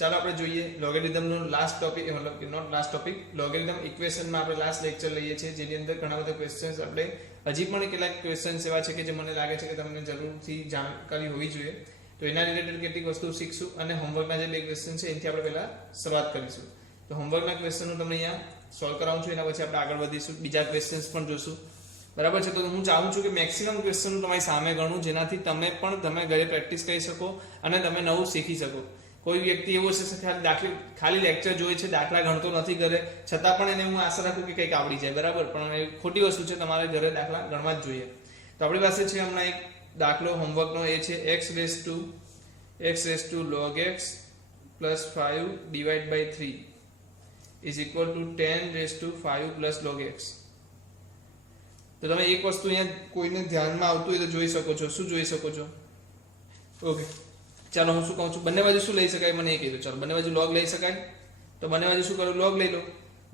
ચાલો આપણે જોઈએ લોગેરિધમનો લાસ્ટ ટોપિક, મતલબ કે નોટ લાસ્ટ ટોપિક, લોગેરિધમ ઇક્વેશનમાં આપણે લાસ્ટ લેક્ચર લઈએ છીએ, જેની અંદર ઘણા બધા ક્વેશ્ચન્સ આપણે હજી પણ કેટલાક ક્વેશ્ચન્સ એવા છે કે જે મને લાગે છે કે તમને જરૂરથી જાણકારી હોવી જોઈએ, તો એના રિલેટેડ કેટલીક વસ્તુ શીખશું અને હોમવર્કના જે બે ક્વેશ્ચન છે એનાથી આપણે પહેલા શરૂઆત કરીશું. તો હોમવર્કના ક્વેશ્ચન હું તમને અહીંયા સોલ્વ કરાવું છું, એના પછી આપણે આગળ વધીશું, બીજા ક્વેશ્ચન્સ પણ જોશું. બરાબર છે. તો હું ચાહું છું કે મેક્સિમમ ક્વેશ્ચન તમારી સામે ગણું, જેનાથી તમે ઘરે પ્રેક્ટિસ કરી શકો અને તમે નવું શીખી શકો. કોઈ વ્યક્તિ એવો છે ખાલી લેક્ચર જોઈ છે, દાખલા ગણતો નથી ઘરે, છતાં પણ એને હું આશા રાખું કે કંઈક આવડી જાય. બરાબર, પણ એ ખોટી વસ્તુ છે. તમારે ઘરે દાખલા ગણવા જ જોઈએ. તો આપણી પાસે છે હમણાં એક દાખલો હોમવર્કનો, એ છે x raised to log x plus 5 divided by 3 is equal to 10 raised to 5 plus log x. તો તમે એક વસ્તુ અહીંયા કોઈને ધ્યાનમાં આવતું હોય તો જોઈ શકો છો. શું જોઈ શકો છો? ઓકે, ચાલો હું શું કહું છું, બંને બાજુ શું લઈ શકાય મને એ કહી દો. ચાલો બંને બાજુ log લઈ શકાય, તો બંને બાજુ શું કરું, log લઈ લો.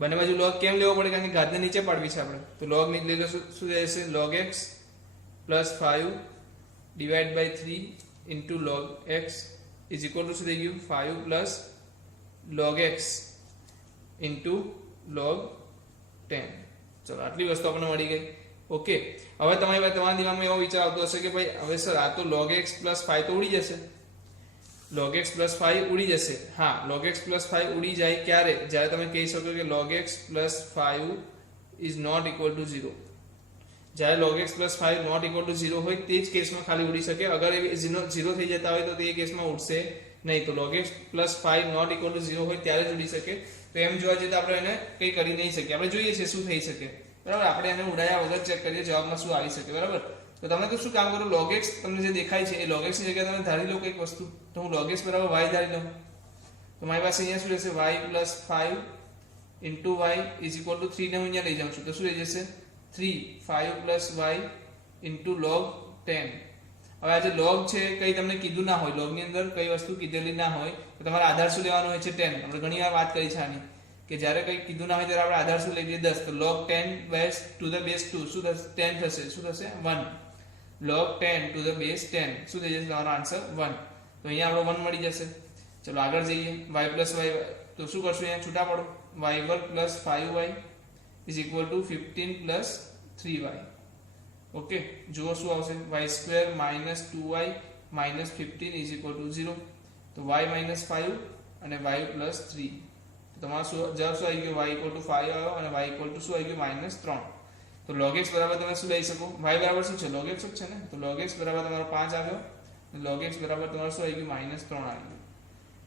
બંને બાજુ log કેમ લેવો પડે? કારણ કે ઘાતને નીચે પાડવી છે આપણે, તો log લઈ લો. શું રહેશે? log x plus 5 divided by 3 into log x is equal to શું થઈ ગયું? 5 plus log x into log 10. ચલો આટલી વસ્તુ આપણને મળી ગઈ. ઓકે, હવે તમારા દિમાગમાં એવો વિચાર આવતો હશે કે ભાઈ હવે સર આ તો log x plus 5 તો ઉડી જશે, log x plus 5 ઉડી જશે. હા, log x plus 5 ઉડી જાય ક્યારે? જ્યારે તમે કહી શકો કે log x plus 5 is not equal to 0. જ્યારે log x plus 5 not equal to 0 હોય તે જ કેસમાં ખાલી ઉડી શકે. અગર એ 0 થઈ જતા હોય તો તે કેસમાં ઉડશે નહીં. તો log x plus 5 not equal to 0 હોય ત્યારે જ ઉડી શકે. તો એમ જોવા જઈએ તો આપણે એને કંઈ કરી નહીં શકીએ. આપણે જોઈએ છે શું થઈ શકે. બરાબર, આપણે એને ઉડાયા વગર ચેક કરીએ જવાબમાં શું આવી શકે. બરાબર, તો તમે તો શું કામ કરો, log x તમને જે દેખાય છે એ log x ની જગ્યાએ તમે ધારી લો કંઈક વસ્તુ. તો હું log x બરાબર y ધારી લઉં, તો મારી પાસે અહીંયા શું રહેશે? y plus 5 into y is equal to 3 ને હું અહીંયા લઈ જાઉં છું, તો શું રહી જશે? 3 5 plus y into log 10. હવે આ જે log છે કંઈ તમને કીધું ના હોય, log ની અંદર કઈ વસ્તુ કીધેલી ના હોય, તો તમારે આધાર શું લેવાનો હોય છે? 10. આપણે ઘણી વાર વાત કરી છે આની કે જ્યારે કંઈ કીધું ના હોય ત્યારે આપણે આધાર શું લઈ લઈએ? 10. તો log 10 base to the base 2 શું થશે? 10 થશે. શું થશે? 1. log 10 to the base 10 શું થઈ જશે? તમારો આન્સર 1. તો અહીંયા આપણો 1 મળી જશે. ચલો આગળ જઈએ. y plus y, તો શું કરશું? અહીંયા છૂટા પડો. y વર્ગ plus 5y is equal to 15 plus 3y. Okay, જુઓ શું આવશે? y square minus 2y minus 15 is equal to 0. તો y minus 5 અને y plus 3. તો તમારો શું જવાબ શું આવી ગયો? y equal to 5 આવ્યો અને y equal to શું આવી ગયું? minus 3. તો log x બરાબર તમે શું લઈ શકો? y બરાબર શું છે? log x જ છે ને. તો log x બરાબર તમારો 5 આવ્યો, log x બરાબર તમારો શું આવી ગયું? minus 3 આવી ગયું.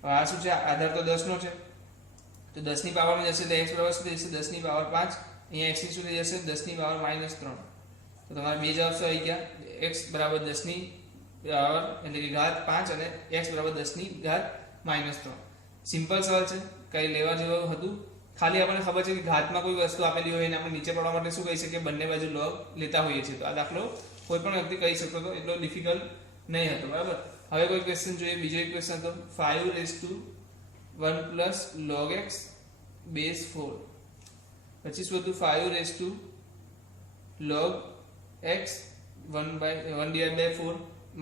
હવે આ શું છે? આધાર તો 10 નો છે, તો 10 ની પાવરમાં જશે એટલે x બરાબર શું થઈ જશે? 10 ની પાવર 5. અહીંયા x ની શું થઈ જશે? 10 ની પાવર minus 3. તો તમારા બે જવાબ શું આવી ગયા? x બરાબર 10 ની પાવર એટલે કે ઘાત 5 અને x બરાબર 10 ની ઘાત minus 3. સિમ્પલ સવાલ છે, કઈ લેવા જેવું હતું. ખાલી આપણને ખબર છે કે ઘાતમાં કોઈ વસ્તુ આપેલી હોય અને આપણે નીચે પાડવા માટે શું કહી શકીએ? બંને બાજુ log લેતા હોઈએ છીએ. તો આ દાખલો કોઈ પણ વ્યક્તિ કહી શકતો હતો, એટલો ડિફિકલ્ટ નહીં હતો. બરાબર, હવે કોઈ ક્વેશ્ચન જોઈએ. બીજો એક ક્વેશ્ચન હતો 5 raised to 1 plus log x base 4. પછી શું હતું? 5 raised to log x 1 divided by 4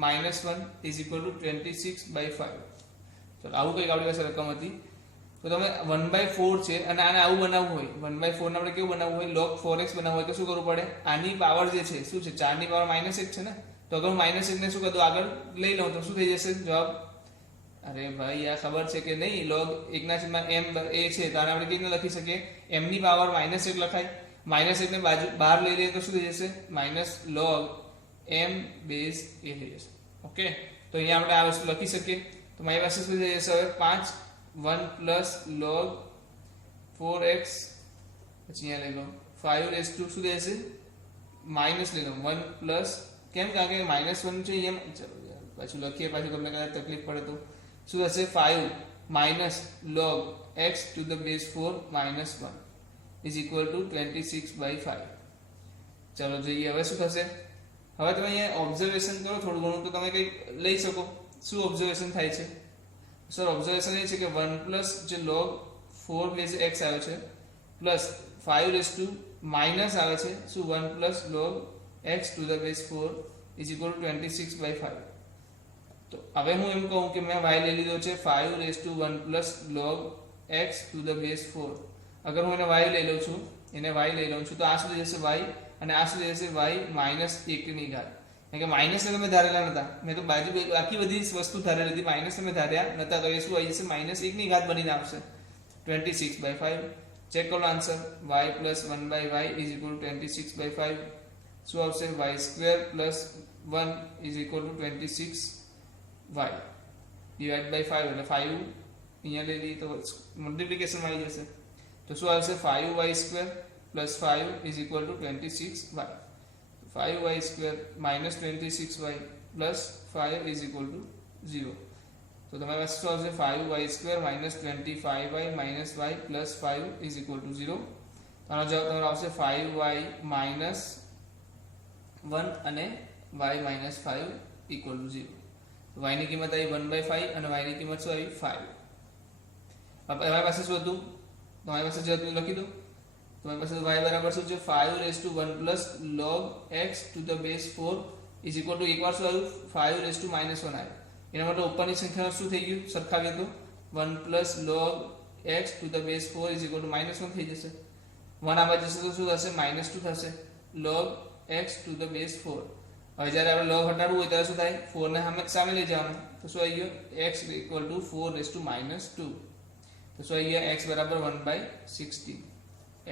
minus 1 is equal to 26 by 5. ચલો આવું કંઈક આપણી પાસે રકમ હતી. તો તમે 1/4 છે અને આને આવું બનાવવું હોય, 1/4 ને આપણે કેવું બનાવવું હોય? log 4x બનાવવું હોય તો શું કરવું પડે? આની પાવર જે છે શું છે? 4 ની પાવર -1 છે ને. તો અગર હું -1 ને શું કરું? આગળ લઈ લઉં તો શું થઈ જશે જવાબ? અરે ભાઈ આ ખબર છે કે નહીં? log 1/m એ છે તો આને આપણે કેવી રીતે લખી શકીએ? m ની પાવર -1 લખાય. -1 ને બાજુ બહાર લઈ લઈએ તો શું થઈ જશે? -log m base a થઈ જશે. ઓકે, તો અહીંયા આપણે આ વસ્તુ લખી શકીએ. તો મારી પાસે શું થઈ જશે? હવે 5 1 plus log 4x પછી અહીંયા લઈ લો 5 raised to શું થશે? માઇનસ લઈ લો 1 plus, કેમ? કારણ કે -1 છે એમ. ચલો પાછું લખીએ, પાછું તમને કદાચ તકલીફ પડે તો શું થશે? 5 minus log x to the base 4 minus 1 is equal to 26 by 5. ચલો જોઈએ હવે શું થશે. હવે તમે અહીંયા ઓબ્ઝર્વેશન કરો થોડું ઘણું તો તમે કંઈક લઈ શકો. શું ઓબ્ઝર્વેશન થાય છે? સર ઓબ્ઝર્વેશન એ છે કે 1 plus જે log 4 base x આવ્યો છે પ્લસ 5 raised to માઇનસ આવે છે શું 1 plus log x to the base 4 is equal to 26 by 5. તો હવે હું એમ કહું કે મેં y લઈ લીધો છે 5 plus log x to the base 4. અગર હું એને y લઈ લઉં છું, તો આ શું થઈ જશે y, અને આ શું થઈ જશે y માઇનસ 1 ની ઘાત. કારણ કે માઇનસ ને તમે ધારેલા નતા, મેં તો બાકી બધી વસ્તુ ધારેલી હતી, માઇનસ તમે ધાર્યા નતા, તો એ શું આવી જશે માઇનસ 1 ની ઘાત બનીને આવશે 26/5. ચેક કરો answer. y plus 1/y is equal to 26/5. શું આવશે y square plus 1 is equal to 26y divide by 5, એટલે 5 અહીંયા લઈ લઈએ તો મલ્ટીપ્લિકેશન આવી જશે. તો શું આવશે 5y square plus 5 is equal to 26y. 5y square minus 26y plus 5 is equal two 0. તો તમારી પાસે શું આવશે 5y square minus 25y minus y plus 5 is equal two 0. આનો જવાબ તમારો આવશે 5y માઇનસ 1 અને y minus 5 equal to 0. y ની કિંમત આવી 1/5 અને y ની કિંમત શું આવી 5. હવે તમારી પાસે શું હતું, તમારી પાસે જે હતું લખી દો. તમારી પાસે y બરાબર શું છે 5 plus log x to the base 4 is equal two એકવાર શું આવ્યું 5 1 આવ્યું. એના માટે ઉપરની સંખ્યાનો શું થઈ ગયું સરખાવીએ તો 1 plus log x to the base 4 is equal two -1 થઈ જશે. 1 આ બાજુ જશે તો શું થશે -2 થશે log x to the base 4. હવે જ્યારે આપણે log હટાડવું હોય ત્યારે શું થાય 4 ને સામે લઈ જવાનું, તો શું આવી ગયો x ઇક્વલ ટુ 4 -2. તો શું આવી ગયા x બરાબર 1/16.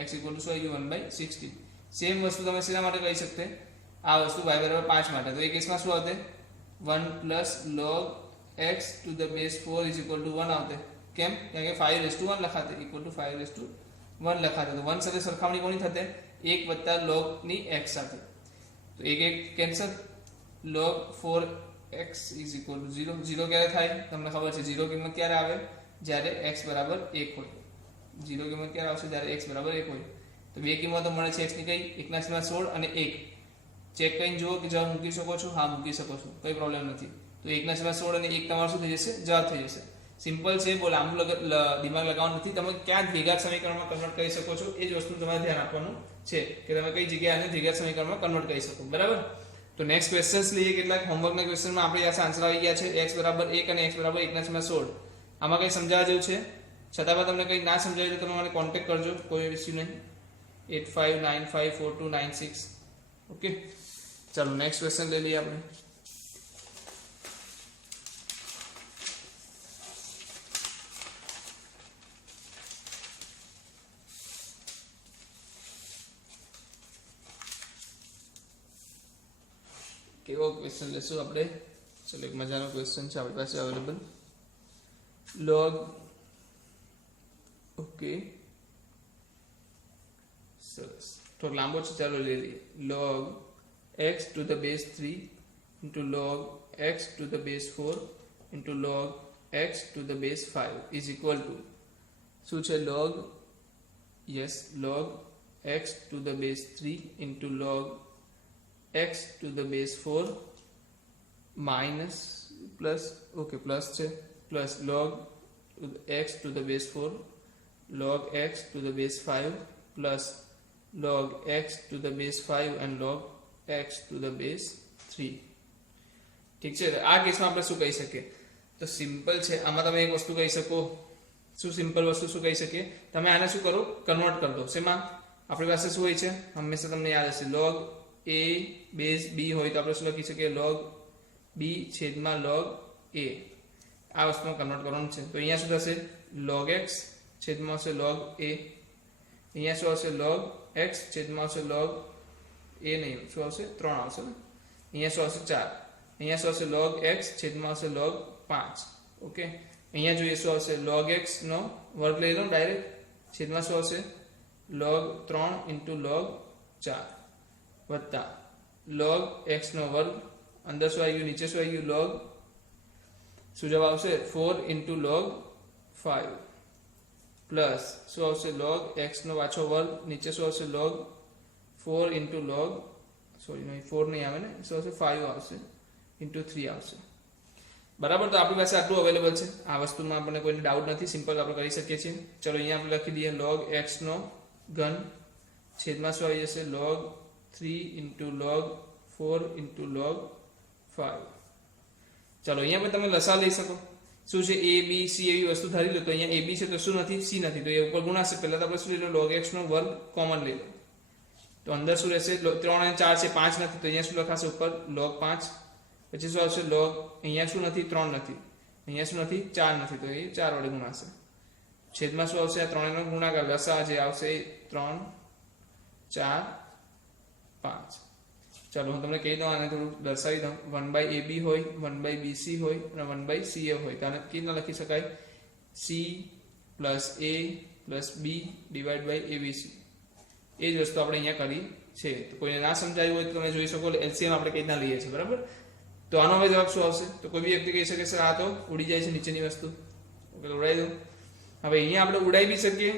x ઇક્વલ ટુ શું આવી ગયું 1/16. સેમ વસ્તુ તમે શેના માટે કહી શકતે, આ વસ્તુ y બરાબર 5 માટે. તો એ કેસમાં શું આવતે 1 plus log x to the base 4 is equal two 1 આવતે. કેમ? કારણ કે 5 લખાતે ઇક્વલ ટુ 5 લખાતે. તો 1 સાથે સરખામણી કોની થતે 1 વત્તા log ની x સાથે. તો 1 cancel. log 4x is equal two 0. 0 ક્યારે થાય તમને ખબર છે, 0 કિંમત ક્યારે આવે જ્યારે x બરાબર 1 હોય. 0 કિંમત ક્યારે આવશે જ્યારે x બરાબર 1 હોય. તો બે કિંમતો મળે છે x ની કઈ 1/16 અને 1. ચેક કરીને જુઓ કે જવાબ મૂકી શકો છો, હા મૂકી શકો છો, કોઈ પ્રોબ્લેમ નથી. તો 1/16 અને 1 તમારું શું થઈ જશે જવાબ થઈ જશે. સિમ્પલ છે, બહુ લાંબુ દિમાગ લગાવવાનું નથી. તમે ક્યાં દ્વિઘાત સમીકરણમાં કન્વર્ટ કરી શકો છો એ જ વસ્તુ તમારે ધ્યાન આપવાનું છે કે તમે કઈ જગ્યાએ આને દ્વિઘાત સમીકરણમાં કન્વર્ટ કરી શકો. બરાબર. તો નેક્સ્ટ ક્વેશ્ચન્સ લઈએ. કેટલાક હોમવર્કના ક્વેશ્ચનમાં આપણે આન્સર આવી ગયા છે. x બરાબર 1 અને x બરાબર 1/16. આમાં કઈ સમજાવવા જેવું છે? છતાં પણ તમને કઈ ના સમજાય તો તમે મને કોન્ટેક્ટ કરજો, કોઈ ઇશ્યુ નહીં. 85954296. ઓકે, ચાલો નેક્સ્ટ ક્વેશ્ચન લઈ લઈએ આપણે. કેવો ક્વેશ્ચન લેશું આપણે? ચલો એક મજાનો ક્વેશ્ચન છે આપણી પાસે અવેલેબલ. log ઓકે સરસ, થોડો લાંબો છે, ચાલો લઈ લઈએ. log x to the base 3 into log x to the base 4 into log x to the base 5 is equal to શું છે log x to the base 3 into log x to the base 4 minus plus okay plus છે plus log x to the base 4 log x to the base 5 plus log x to the base 5 and log x to the base 3. ઠીક છે. આ કેસમાં આપણે શું કહી શકીએ? તો સિમ્પલ છે. આમાં તમે એક વસ્તુ કહી શકો. શું સિમ્પલ વસ્તુ શું કહી શકીએ? તમે આને શું કરો કન્વર્ટ કરી દો. શેમાં? આપણી પાસે શું હોય છે હંમેશા તમને યાદ હશે log a બેઝ b હોય તો આપણે શું લખી શકીએ log b છેદમાં log a. આ વસ્તુમાં કન્વર્ટ કરવાનું છે. તો અહીંયા શું થશે log x છેદમાં આવશે log a. અહીંયા શું આવશે log x છેદમાં આવશે log a નહીં, શું આવશે 3 આવશે ને. અહીંયા શું આવશે 4. અહીંયા શું આવશે log x છેદમાં આવશે log 5. ઓકે, અહીંયા જોઈએ શું આવશે log x નો વર્ગ લઈ લો ડાયરેક્ટ, છેદમાં શું આવશે log 3 ઇન્ટુ log 4 વત્તા log x નો વર્ગ, અંદર શું આવી ગયું નીચે શું આવી ગયું log, શું જવાબ આવશે 4 ઇન્ટુ log 5 પ્લસ શું આવશે log x નો પાછો વર્ગ, નીચે શું આવશે log 4 ઇન્ટુ log સોરી નહીં 4 નહીં આવે ને, શું આવશે 5 આવશે ઇન્ટુ 3 આવશે. બરાબર. તો આપણી પાસે આટલું અવેલેબલ છે. આ વસ્તુમાં આપણને કોઈને ડાઉટ નથી, સિમ્પલ આપણે કરી શકીએ છીએ. ચલો અહીંયા આપણે લખી દઈએ log x નો ઘન છેદમાં શું આવી જશે log 3 into log 4 into log 5. ચલો અહીંયા પણ તમે લસા લઈ શકો. શું છે a b c એવી વસ્તુ ધારી લો તો અહીંયા a b છે તો શું નથી c નથી તો એ ઉપર ગુણાશે. પહેલા તો આપણે શું લઈ લો log x નો વર્ગ કોમન લઈ લો તો અંદર શું રહેશે 3 અને 4 છે 5 નથી તો અહીંયા શું લખાશે ઉપર log 5. પછી શું આવશે log અહીંયા શું નથી 3 નથી અહીંયા શું નથી 4 નથી તો એ 4 વડે ગુણાશે. છેદમાં શું આવશે આ ત્રણેયનો ગુણાકાર લસા જે આવશે 3 4 5. ચાલો હું તમને કહી દઉં આને થોડું દર્શાવી દઉં. 1/ab હોય 1/bc હોય અને 1/ca હોય તો આને કેવી રીતના લખી શકાય c + a + b / abc. એ જ વસ્તુ આપણે અહીંયા કરી છે. તો કોઈને ના સમજાયું હોય તો તમે જોઈ શકો એલસીએમ આપણે કઈ રીતના લઈએ છીએ બરાબર. તો આનો હવે જવાબ શું આવશે તો કોઈ બી વ્યક્તિ કહી શકે સર આ તો ઉડી જાય છે નીચેની વસ્તુ ઓકે ઉડાવી દઉં. હવે અહીંયા આપણે ઉડાવી બી શકીએ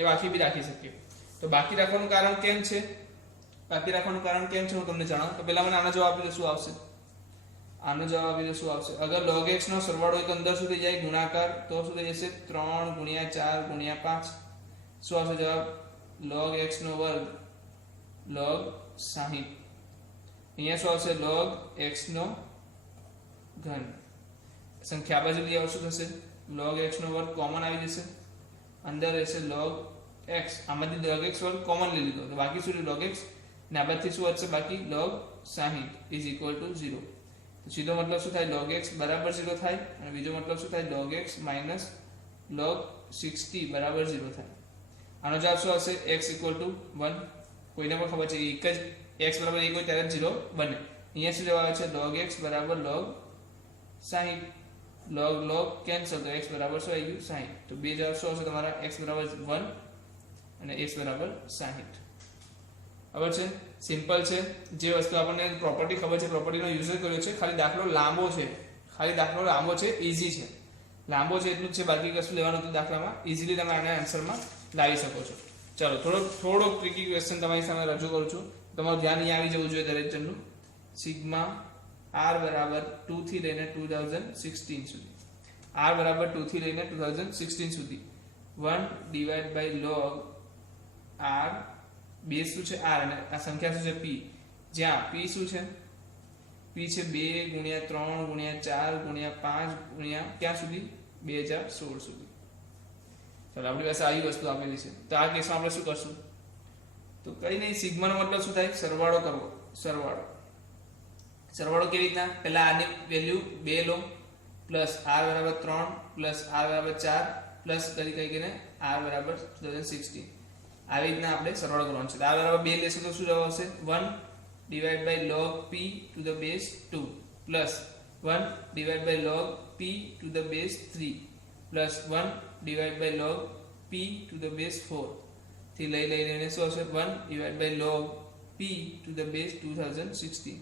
એ બાકી બી રાખી શકીએ. તો બાકી રાખવાનું કારણ કેમ છે હું તમને જણાવું. તો પહેલા મને આનો જવાબ આપી દો શું આવશે. આનો જવાબ આપી દો શું આવશે. અગર log x નો સરવાળો હોય તો અંદર શું થઈ જાય ગુણાકાર તો શું થઈ જશે 3 × 4 × 5. શું આવશે જવાબ log x નો વર્ગ log 60. અહીંયા શું આવશે log x નો ઘન. સંખ્યા બાજુ લઈ આવો શું થશે log x નો વર્ગ કોમન આવી જશે અંદર રહેશે log x. આમાંથી log x વર્ગ કોમન લઈ લીધો તો બાકી શું log x ને આ બાદથી શું વધશે બાકી log 60 = 0. તો સીધો મતલબ શું થાય log x બરાબર 0 થાય અને બીજો મતલબ શું થાય log x - log 60 બરાબર 0 થાય. આનો જવાબ શું આવશે x = 1. કોઈને પણ ખબર છે એક જ x બરાબર 1 હોય ત્યારે 0 બને. અહીંયા શું જવાબ આવે છે log x બરાબર log 60. log કેન્સલ તો x બરાબર શું આવી ગયું 60. તો બે જવાબ શું આવશે તમારા x બરાબર 1 અને x બરાબર 60. ખબર છે સિમ્પલ છે. જે વસ્તુ આપણને પ્રોપર્ટી ખબર છે પ્રોપર્ટીનો યુઝ કર્યો છે. ખાલી દાખલો લાંબો છે ઈઝી છે લાંબો છે એટલું જ છે બાકી કશું લેવાનું હતું દાખલામાં. ઈઝીલી તમે આના આન્સરમાં લાવી શકો છો. ચલો થોડો ટ્રિકી ક્વેશ્ચન તમારી સામે રજૂ કરું છું. તમારું ધ્યાન અહીંયા આવી જવું જોઈએ દરેક જણનું. સિગ્મા r બરાબર 2 થી લઈને 2016 સુધી r બરાબર 2 થી લઈને 2016 સુધી 1/log r બેઝ શું છે r અને આ સંખ્યા શું છે p. જ્યાં p શું છે p છે 2 × 3 × 4 × 5 × ક્યાં સુધી 2016 સુધી. ચાલો આપણી પાસે આવી વસ્તુ આપેલી છે. તો આ કેસમાં આપણે શું કરશું તો કઈ નહીં સિગ્માનો મતલબ શું થાય સરવાળો કરવો. સરવાળો કેવી રીતના પહેલા આની વેલ્યુ 2 લો પ્લસ r બરાબર 3 પ્લસ r બરાબર 4 પ્લસ કરીને r બરાબર 2016 આવી રીતના આપણે સરવાળો કરવાનો છે. r બરાબર 2 લેશું તો શું જવાબ આવશે 1/log p to the base 2 plus 1/log p to the base 3 plus 1/log p to the base 4 થી લઈને શું આવશે 1/log p to the base 2016.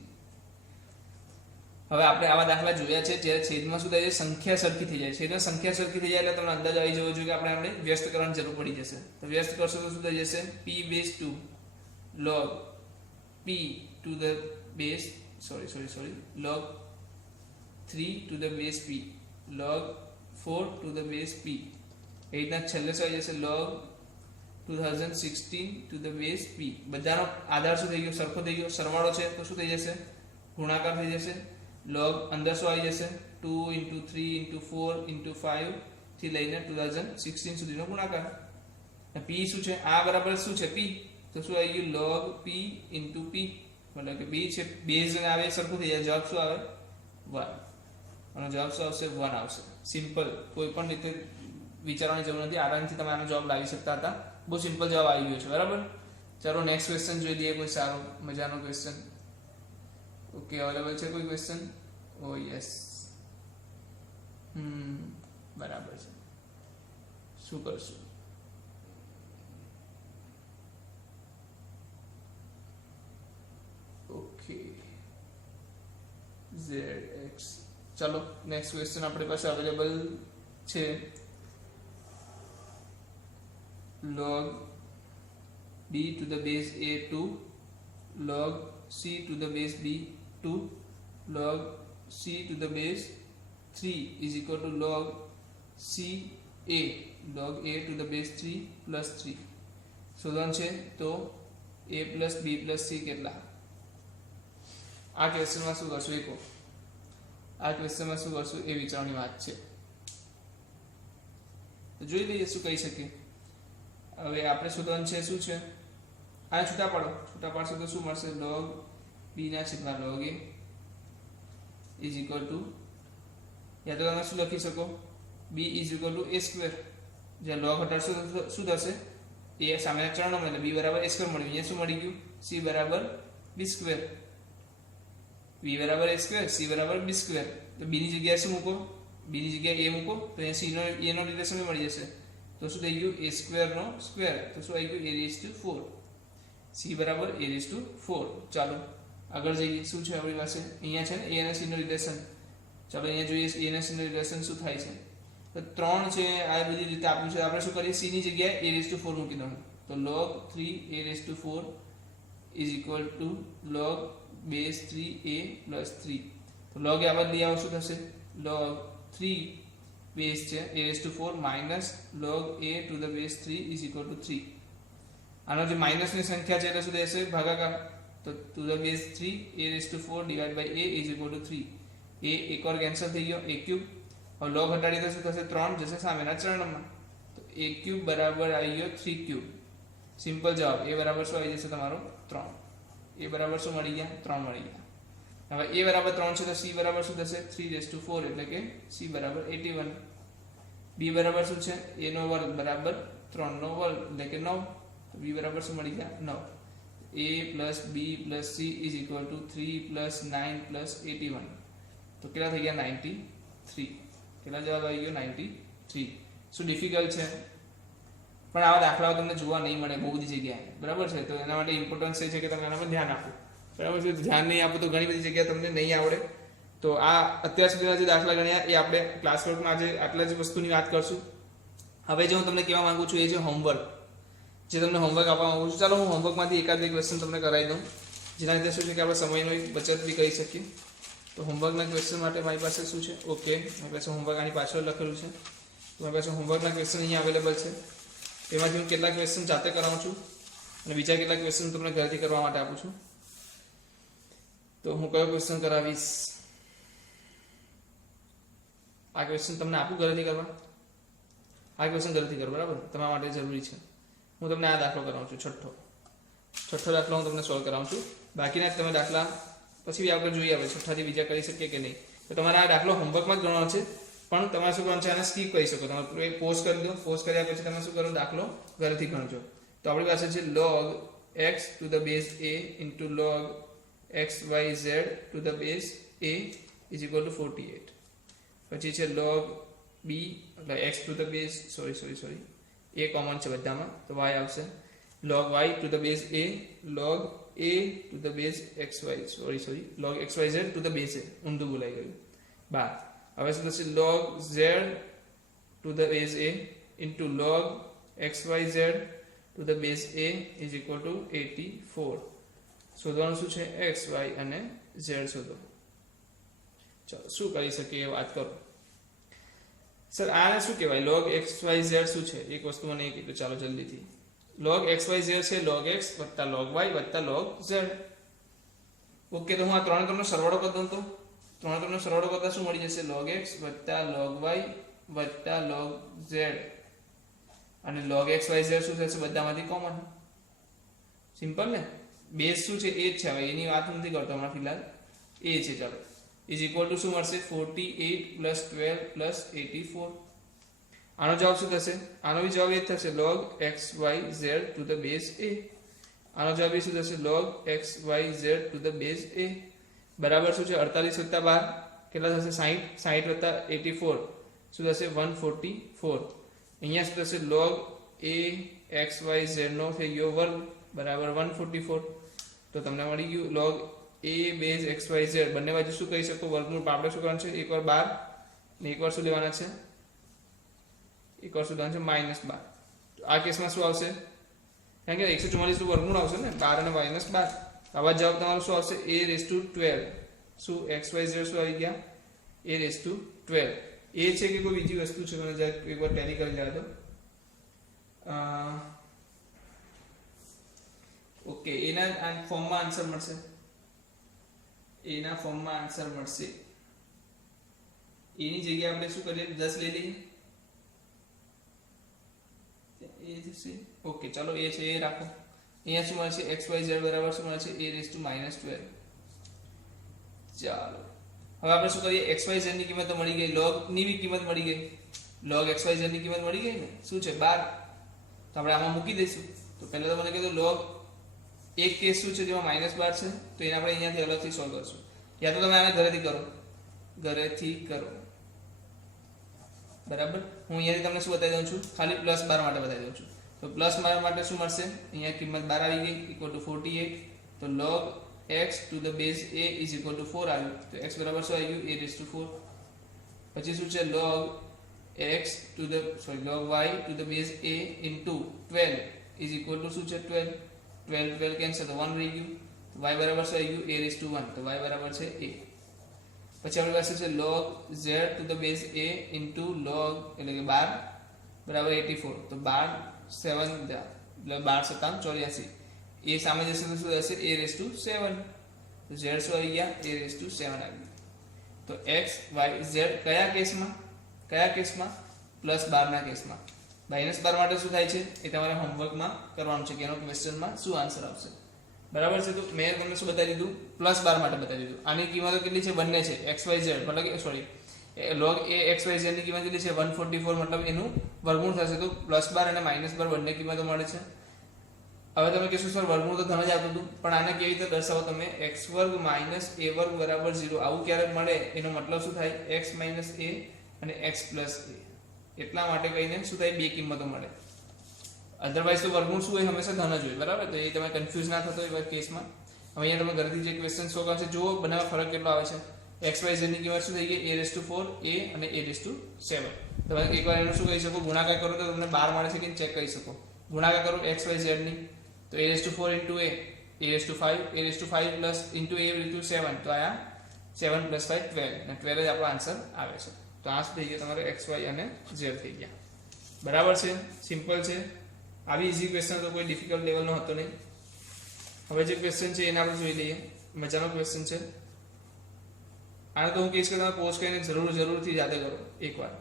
હવે આપણે આવા દાખલા જોયા છે જ્યારે છેદમાં શું થાય છે સંખ્યા સરખી થઈ જાય. છેદમાં સંખ્યા સરખી થઈ જાય એટલે તમને અંદાજ આવી જવો જોઈએ કે આપણે વ્યસ્ત કરવાની જરૂર પડી જશે. તો વ્યસ્ત કરશો તો શું થઈ જશે p/2 log p to the base log 3 to the base p log 4 to the base p. એ રીતના છેલ્લે શું આવી જશે log 2016 to the base p. બધાનો આધાર શું થઈ ગયો સરખો થઈ ગયો. સરવાળો છે તો શું થઈ જશે ગુણાકાર થઈ જશે. log અંદર શું આવી જશે 2 × 3 × 4 × 5 થી લઈને 2016 સુધીનો ગુણાકાર. p શું છે આ બરાબર શું છે p તો શું આવી ગયું log p × p મતલબ કે b છે બેઝ આવે સરખું થઈ જાય. જવાબ શું આવે 1 અને જવાબ શું આવશે 1 આવશે. સિમ્પલ કોઈ પણ રીતે વિચારવાની જરૂર નથી. આરામથી તમે આનો જવાબ લાવી શકતા હતા. બહુ સિમ્પલ જવાબ આવી ગયો છે બરાબર. ચાલો નેક્સ્ટ ક્વેશ્ચન જોઈ લઈએ. કોઈ સારો મજાનો ક્વેશ્ચન ઓકે અવેલેબલ છે કોઈ ક્વેશ્ચન ઓ યસ બરાબર છે. શું કરશું ઓકે zx. ચલો નેક્સ્ટ ક્વેશ્ચન આપણી પાસે અવેલેબલ છે log b to the base a 2 log c to the base b 2 log c to the base 3 is equal to log c a log a to the base 3 plus 3. શોધવાનું છે તો a plus b plus c કેટલા. આ ક્વેશ્ચનમાં શું કરશું એ કહો. આ ક્વેશ્ચનમાં શું કરશું એ વિચારવાની વાત છે. તો જોઈ લઈએ શું કહી શકીએ. હવે આપણે શોધવાનું છે શું છે, આ છૂટા પાડો. છૂટા પાડશો તો શું મળશે? log b ના છેદમાં log a is equal to, યા તો તમે શું લખી શકો, b is equal to a square. જ્યાં log હટાડશો તો શું થશે? a સામેના ચરણમાં એટલે b બરાબર a સ્ક્વેર મળ્યું. અહીંયા શું મળી ગયું? c બરાબર b સ્ક્વેર. b બરાબર a સ્ક્વેર, c બરાબર b સ્ક્વેર. તો b ની જગ્યાએ શું મૂકો? b ની જગ્યાએ a મૂકો તો અહીંયા c નો a નો રિલેશન મળી જશે. તો શું થઈ ગયું? a સ્ક્વેર નો સ્ક્વેર. તો શું આવી ગયું? a raise to 4. c બરાબર a રેઝ ટુ 4. ચાલો આગળ જઈએ. શું છે આપણી પાસે? અહીંયા છે ને a અને c નો રિલેશન. ચાલો અહીંયા જોઈએ a અને c નો રિલેશન શું થાય છે. તો 3 છે, આ બધી રીતે આપ્યું છે. આપણે શું કરીએ? c ની જગ્યાએ a રેઝ ટુ 4 મૂકી દઉં. તો log 3 a raise to 4 is equal to log base 3a plus 3. તો log એ આ બાદ લઈ આવો શું થશે? log 3 બેઝ છે a raise to 4 minus log a to the base 3 is equal to 3. આનો જે માઇનસની સંખ્યા છે એટલે શું થશે? ભાગાકાર. તો to the base 3 a raise to 4 divide by a is equal to 3. a એકવાર કેન્સલ થઈ ગયો, a ક્યુબ. હવે log હટાડી તો શું થશે? 3 જશે સામેના ચરણમાં. તો a ક્યુબ બરાબર આવી ગયો 3 ક્યુબ. સિમ્પલ જવાબ. a બરાબર શું આવી જશે તમારો? 3. a બરાબર શું મળી ગયા? 3 મળી ગયા. હવે a બરાબર 3 છે તો c બરાબર શું થશે? 3 રેઝ ટુ 4 એટલે કે c બરાબર 81. b બરાબર શું છે? a નો વર્ગ બરાબર 3 નો વર્ગ એટલે કે 9. તો b બરાબર શું મળી ગયા? 9. a plus b plus c is equal to 3 plus 9 plus 81. તો કેટલા થઈ ગયા? 93. કેટલા જવાબ આવી ગયો? 93. શું ડિફિકલ્ટ છે? પણ આવા દાખલાઓ તમને જોવા નહીં મળે બહુ બધી જગ્યાએ, બરાબર છે. તો એના માટે ઇમ્પોર્ટન્સ એ છે કે તમે એના પર ધ્યાન આપો, બરાબર છે. ધ્યાન નહીં આપો તો ઘણી બધી જગ્યાએ તમને નહીં આવડે. તો આ અત્યાર સુધીના જે દાખલા ગણ્યા એ આપણે ક્લાસવર્કમાં આજે આટલા જ વસ્તુની વાત કરશું. હવે જે હું તમને કહેવા માંગુ છું એ છે હોમવર્ક. જે તમને હોમવર્ક આપવા માંગુ છું, ચાલો હું હોમવર્કમાંથી એકાદ બે ક્વેશ્ચન તમને કરાવી દઉં, જેના લીધે શું છે કે આપણે સમયનો બચત બી કરી શકીએ. તો હોમવર્કના ક્વેશ્ચન માટે મારી પાસે શું છે? ઓકે, મારી પાસે હોમવર્ક આની પાછળ લખેલું છે. તો મારી પાસે હોમવર્કના ક્વેશ્ચન અહીંયા અવેલેબલ છે. તેમાંથી હું કેટલાક ક્વેશ્ચન જાતે કરાવું છું અને બીજા કેટલાક ક્વેશ્ચન તમને ઘરેથી કરવા માટે આપું છું. તો હું કયો ક્વેશ્ચન કરાવીશ? આ ક્વેશ્ચન તમને આપું ઘરેથી કરવા? આ ક્વેશ્ચન ઘરેથી કરો, બરાબર, તમારા માટે જરૂરી છે. હું તમને આ દાખલો કરાવું છું, છઠ્ઠો દાખલો હું તમને સોલ્વ કરાવું છું. બાકીના તમે દાખલા પછી આપણે જોઈએ હવે છઠ્ઠાથી બીજા કરી શકીએ કે નહીં. તો તમારે આ દાખલો હોમવર્કમાં જ ગણવાનો છે, પણ તમારે શું કરવાનું છે? આને સ્કીપ કરી શકો. તમે પોઝ કરી દો. પોઝ કર્યા પછી તમે શું કરો? દાખલો ઘરેથી ગણજો. તો આપણી પાસે છે log x to the base a into log xyz two the base a is equal two 48. પછી છે log b એટલે x to the base sorry a common છે બધામાં તો y આવશે. log y two the base a log a to the base xy log xyz two the base a ઊંધું બોલાઈ ગયું 12. હવે શું થશે? log z two the base a into log xyz two the base a is equal two 84. શોધવાનું શું છે? x y અને z શોધો. ચાલો શું કરી શકીએ એ વાત કરો. સર આને શું કહેવાય? log xyz શું છે? એક વસ્તુ મને એ કીધું. ચાલો જલ્દીથી. log xyz છે log x વત્તા log y વત્તા log z. ઓકે, તો હું આ ત્રણનો સરવાળો કરી દઉં. તો ત્રણનો સરવાળો કરતા શું મળી જશે? log x વત્તા log y વત્તા log z. અને log xyz શું થશે? બધામાંથી કોમન. સિમ્પલ ને? બેઝ શું છે? એ જ છે. હવે એની વાત નથી કરતો હમણાં ફિલહાલ. એ છે. ચાલો ઇઝ ઇક્વલ ટુ શું મળશે? 48 પ્લસ 12 પ્લસ 84. આનો જવાબ શું થશે? આનો બી જવાબ એ જ થશે, log xyz two the base a. આનો જવાબ એ શું થશે? log xyz two the base a બરાબર શું છે? 48 વત્તા 12 કેટલા થશે? 60. 60 વત્તા 84 શું થશે? 144. અહીંયા શું થશે? log a xyz નો થઈ ગયો વર્ગ બરાબર 144. તો તમને મળી ગયું log a બેઝ xyz. બંને બાજુ શું કહી શકો? વર્ગમૂળ. આપણે શું કરવાનું છે? એકવાર 12 ને એકવાર શું લેવાના છે? એકવાર શું લેવાનું છે? -12. આ કેસમાં શું આવશે? કારણ કે 144 નું વર્ગમૂળ આવશે ને, 12 અને -12. આવા જવાબ તમારો શું આવશે? a raise to 12. શું xyz શું આવી ગયા? a raise to 12. એ છે કે કોઈ બીજી વસ્તુ છે? મને જરા એકવાર ટેલી કરી લેવા દો. ઓકે, એના ફોર્મમાં આન્સર મળશે. એની જગ્યાએ આપણે શું કરીએ 10 લઈ લઈએ એ થશે ઓકે ચાલો એ છે એ રાખો અહીંયા શું મળશે xyz બરાબર શું મળશે a-12 ચાલો હવે આપણે શું કરીએ xyz ની કિંમત તો મળી ગઈ log ની બી કિંમત મળી ગઈ log xyz ની કિંમત મળી ગઈ ને શું છે 12 તો આપણે આમાં મૂકી દઈશું તો પહેલા તો મને કીધું log એક કેસ શું છે જેમાં -12 છે તો એને આપણે અહીંયાથી અલગથી સોલ્વ કરશું યા તો તમે આને ઘરેથી કરો બરાબર હું અહીંયાથી તમને શું બતાવી દઉં છું ખાલી +12 માટે બતાવી દઉં છું તો +12 માટે શું મળશે અહીંયા કિંમત 12 આવી ગઈ = 48 તો log x to the base a is equal to 4 આવ્યું તો x બરાબર શું આવી ગયું a⁴ પછી શું છે log x to the log y to the base a into 12 is equal to શું છે 12 કેન્સલ તો 1 રહી ગયું તો y બરાબર શું આવી ગયું a⁴ તો y બરાબર છે a પછી આપણી પાસે છે log z to the base a into log એટલે કે 12 બરાબર 84 તો 12 7 એટલે 12 7 84 એ સામે જશે તો શું થશે a⁴ તો z શું આવી ગયા a⁴ આવી ગયું તો x y z કયા કેસમાં +12 ના કેસમાં -12 માટે શું થાય છે એ તમારે હોમવર્કમાં કરવાનું છે કે એનો ક્વેશ્ચનમાં શું આન્સર આવશે બરાબર છે તો મેં તમને શું બતાવી દીધું +12 માટે બતાવી દીધું આની કિંમતો કેટલી છે બંને છે xyz મતલબ કે સોરી log a xyz ની કિંમત કેટલી છે 144 મતલબ એનું વર્ગમૂળ થશે તો +12 અને -12 બંને કિંમતો મળે છે હવે તમે કહેશો સર વર્ગમૂળ તો તમે જ આપતું હતું પણ આને કેવી રીતે દર્શાવો તમે x² - a² બરાબર 0 આવું ક્યારેક મળે એનો મતલબ શું થાય x - a અને x + a એટલા માટે કહીને શું થાય બે કિંમતો મળે અધરવાઇઝ તો વર્ગમૂળ શું હોય હંમેશા ધન જ હોય બરાબર તો એ તમે કન્ફ્યુઝ ના થતો હોય કેસમાં હવે અહીંયા તમે ઘરેથી જે ક્વેશ્ચન સોલ્વ કરશે જુઓ બંનેમાં ફરક કેટલો આવે છે xyz ની કિંમત શું થઈ ગઈ a⁴ a અને a⁴ તમે એકવાર એનું શું કહી શકો ગુણાકાર કરો તો તમને 12 મળે છે કે ચેક કરી શકો ગુણાકાર કરો xyz ની તો a⁴ into a a⁵ a⁵ plus into a into 7 તો આયા 7 + 5 12 અને 12 જ આપણો આન્સર આવે છે તો આ શું થઈ ગયું તમારે x y અને z થઈ ગયા બરાબર છે સિમ્પલ છે આવી ઈઝી ક્વેશ્ચન તો કોઈ ડિફિકલ્ટ લેવલનો હતો નહીં હવે જે ક્વેશ્ચન છે એને આપણે જોઈ લઈએ મજાનો ક્વેશ્ચન છે આને તો હું કહીશ કે તમે પોસ્ટ કરીને જરૂરથી યાદ કરો એકવાર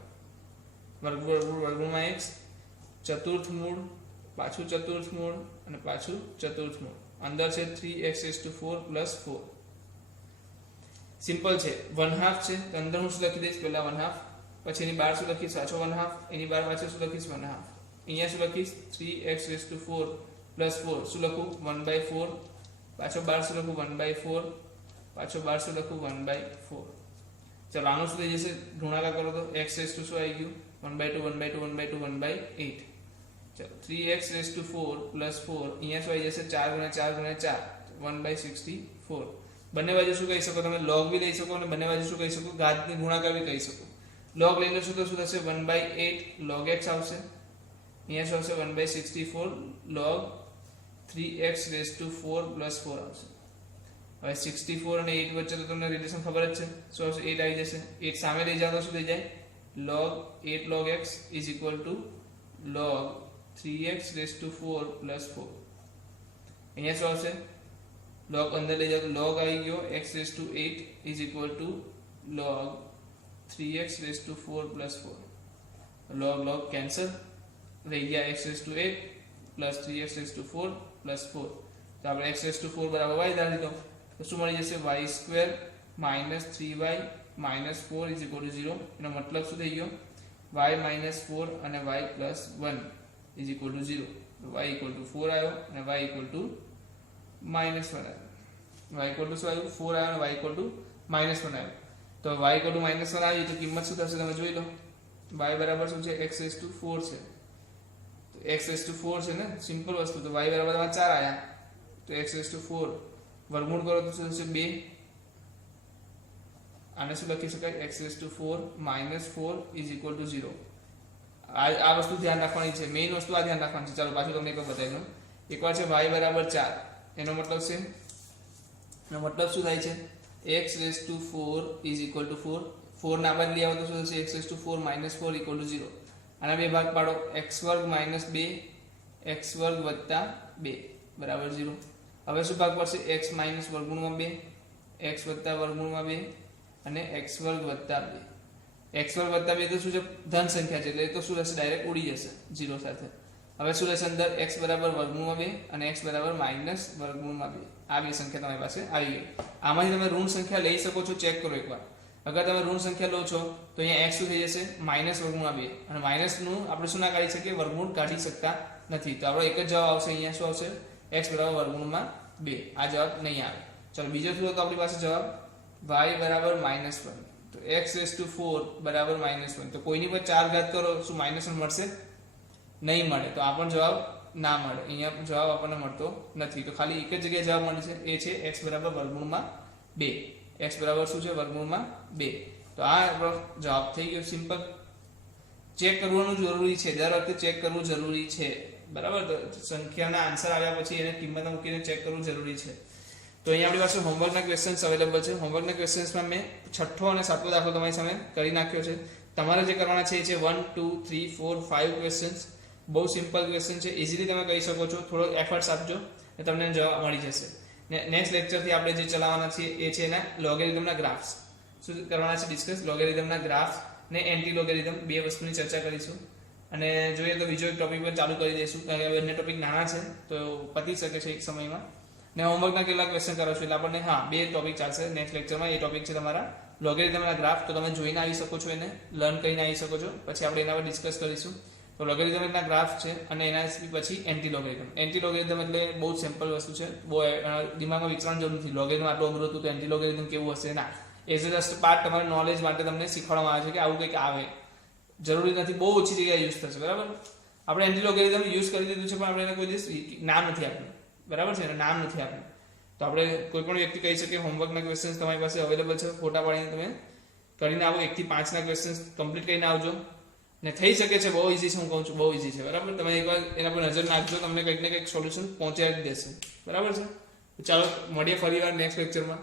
વર્ગમૂળમાં x ચતુર્થ મૂળ પાછું ચતુર્થ મૂળ અને પાછું ચતુર્થ મૂળ અંદર છે 3x⁴ + 4 સિમ્પલ છે 1/2 છે તો અંદર હું શું લખી દઈશ પહેલા 1/2 પછી એની બહાર શું લખીશ પાછો 1/2 એની બહાર પાછળ શું લખીશ 1/2 અહીંયા શું લખીશ 3x⁴ + 4 શું લખું 1/4 પાછો બહાર શું લખું 1/4 પાછો બહાર શું લખું 1/4 ચલો આનું શું થઈ જશે ગુણાકાર કરો તો x શું આવી ગયું 1/2 1/2 1/2 1/8 ચલો 3x⁴ + 4 અહીંયા શું આવી જશે 4 × 4 × 4 1/64 બંને બાજુ શું કહી શકો તમે log બી લઈ શકો અને બંને બાજુ શું કહી શકો ઘાતની ગુણાકાર બી કહી શકો log લઈ લેશો તો શું થશે 1/8 log x આવશે અહીંયા શું આવશે 1/64 log 3x⁴ + 4 આવશે હવે 64 અને 8 વચ્ચે તો તમને રિલેશન ખબર જ છે શું આવશે 8 આવી જશે 8 સામે લઈ જાવ તો શું થઈ જાય log 8 log x = log 3x⁴ + 4 અહીંયા શું આવશે log અંદર લઈ જાવ તો log આવી ગયો x⁴ = log 3x⁴ + 4 log cancel રહી ગયા x⁴ + 3x⁴ + 4 તો આપણે x⁴ બરાબર y ધારી દો તો શું મળી જશે y² - 3y - 4 = 0 એનો મતલબ શું થઈ ગયો y - 4 અને y + 1 = 0 y = 4 આવ્યો અને y = -1 આવ્યો y = શું આવ્યું 4 આવ્યો અને y = -1 આવ્યો તો y = -1 આવી તો કિંમત શું થશે તમે જોઈ લો y બરાબર શું છે x⁴ છે તો x⁴ છે ને સિમ્પલ વસ્તુ તો y બરાબર 4 આયા તો x⁴ વર્ગમૂળ કરો તો શું થશે 2 આને શું લખી શકાય x⁴ - 4 = 0 આ વસ્તુ ધ્યાન રાખવાની છે મેઈન વસ્તુ આ ધ્યાન રાખવાની છે ચાલો પાછું તમને એકવાર બતાવી દઉં એકવાર છે y બરાબર 4 એનો મતલબ છે શું થાય છે x⁴ = 4 4 ના બાદ લઈ આવો તો શું થશે x⁴ - 4 = 0 આના બે ભાગ પાડો x² - 2 x² + 2 બરાબર 0 હવે શું ભાગ પડશે x - વર્ગમૂળમાં 2 x + વર્ગમૂળમાં 2 અને x² + 2 x વર્ગ વત્તા 2 તો શું છે ધન સંખ્યા છે એટલે એ તો શું રહેશે ડાયરેક્ટ ઉડી જશે 0 સાથે. હવે શું રહેશે અંદર x બરાબર વર્ગમૂળમાં 2 અને x બરાબર માઇનસ વર્ગમૂળમાં 2 આ બે સંખ્યા તમારી પાસે આવી ગઈ. આમાંથી તમે ઋણ સંખ્યા લઈ શકો છો, ચેક કરો એકવાર. અગર તમે ઋણ સંખ્યા લો છો તો અહીંયા x શું થઈ જશે માઇનસ વર્ગમૂળમાં 2 અને માઇનસ નું આપણે શું ના કાઢી શકીએ વર્ગમૂળ કાઢી શકતા નથી. તો આપણો એક જ જવાબ આવશે અહીંયા શું આવશે x બરાબર વર્ગમૂળમાં 2. આ જવાબ નહીં આવે. ચલો બીજો શું હતો આપણી પાસે જવાબ y બરાબર -1 તો x⁴ બરાબર -1 તો કોઈની પર 4 ઘાત કરો શું -1 મળશે નહીં મળે. તો આ પણ જવાબ ના મળે. અહીંયા જવાબ આપણને મળતો નથી. તો ખાલી એક જ જગ્યાએ જવાબ મળે છે એ છે x બરાબર વર્ગમૂળમાં 2. x બરાબર શું છે વર્ગમૂળમાં 2. તો આ આપણો જવાબ થઈ ગયો સિમ્પલ. ચેક કરવાનું જરૂરી છે, દર વખતે ચેક કરવું જરૂરી છે બરાબર. તો સંખ્યાના આન્સર આવ્યા પછી એને કિંમત મૂકીને ચેક કરવું જરૂરી છે. તો અહીંયા આપણી પાસે હોમવર્કના ક્વેશ્ચન્સ અવેલેબલ છે. હોમવર્કના ક્વેશ્ચન્સમાં મેં 6ઠ્ઠો અને 7મો દાખલો તમારી સામે કરી નાખ્યો છે. તમારે જે કરવાના છે એ છે 1 2 3 4 5 ક્વેશ્ચન્સ. બહુ સિમ્પલ ક્વેશ્ચન છે, ઇઝીલી તમે કરી શકો છો. થોડો એફર્ટ્સ આપજો અને તમને જવાબ મળી જશે. નેક્સ્ટ લેક્ચરથી આપણે જે ચલાવવાના છે એ છે એના લોગેરિધમના ગ્રાફ્સ. શું કરવાના છે ડિસ્કસ લોગેરિધમના ગ્રાફ ને એન્ટી લોગેરિધમ બે વસ્તુની ચર્ચા કરીશું. અને જોઈએ તો બીજો એક ટોપિક પર ચાલુ કરી દઈશું કારણ કે બંને ટોપિક નાના છે તો પતી શકે છે એક સમયમાં. ને હોમવર્કના કેટલા ક્વેશ્ચન કરો છો એટલે આપણને બે ટોપિક ચાલશે નેક્સ્ટ લેક્ચરમાં. એ ટોપિક છે તમારા લોગેરિધમના ગ્રાફ. તો તમે જોઈને આવી શકો છો, એને લર્ન કરીને આવી શકો છો. પછી આપણે એના પર ડિસ્કસ કરીશું. તો લોગેરિધમના ગ્રાફ છે અને એના પછી એન્ટી લોગેરિધમ. એન્ટી લોગેરિધમ એટલે બહુ સિમ્પલ વસ્તુ છે, બહુ દિમાગમાં વિચારવાની જરૂર નથી. લોગેરિધમ આટલું અઘરું હતું તો એન્ટી લોગેરિધમ કેવું હશે ના. એઝ જસ્ટ પાર્ટ તમારા નોલેજ માટે તમને શીખવાડવામાં આવે છે કે આવું કંઈક આવે. જરૂરી નથી, બહુ ઓછી જગ્યાએ યુઝ થશે બરાબર. આપણે એન્ટી લોગેરિધમ યુઝ કરી દીધું છે પણ આપણે એને કોઈ દિવસ નામ નથી આપ્યું બરાબર છે, એને નામ નથી આપ્યું. તો આપણે કોઈ પણ વ્યક્તિ કહી શકીએ હોમવર્કના ક્વેશ્ચન્સ તમારી પાસે અવેલેબલ છે, ફોટા પાડીને તમે કરીને આવો. 1 થી 5ના ક્વેશ્ચન્સ કમ્પ્લીટ કરીને આવજો. ને થઈ શકે છે, બહુ ઇઝી છે, હું કહું છું બહુ ઇઝી છે બરાબર. તમે એકવાર એના પર નજર નાખજો, તમને કંઈક ને કંઈક સોલ્યુશન પહોંચાડી દેશે બરાબર છે. ચાલો મળીએ ફરી વાર નેક્સ્ટ લેક્ચરમાં.